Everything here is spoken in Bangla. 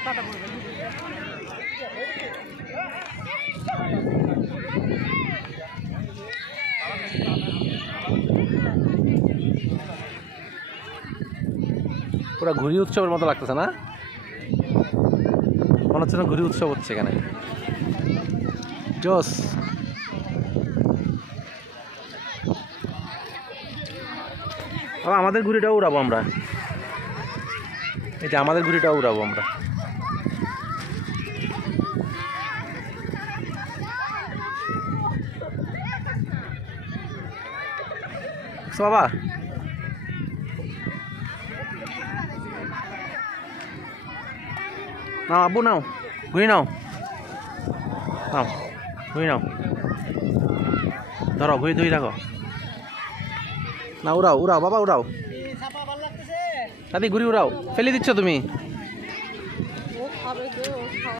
পুরা ঘুরি উৎসবের মতো লাগতেছে না? মনে হচ্ছে না ঘুরি উৎসব হচ্ছে এখানে। জোস। আমাদের ঘুড়িটাও উড়াবো আমরা। এই যে আমাদের ঘুড়িটাও উড়াবো আমরা। বাবা নাও, আব্বু নাও, ঘুরি নাও, নাও ঘুরি নাও, ধরো ঘুরি ধুই রাখো না। উড়াও উড়াও বাবা উড়াও, দাদি ঘুরি উড়াও। ফেলে দিচ্ছ তুমি।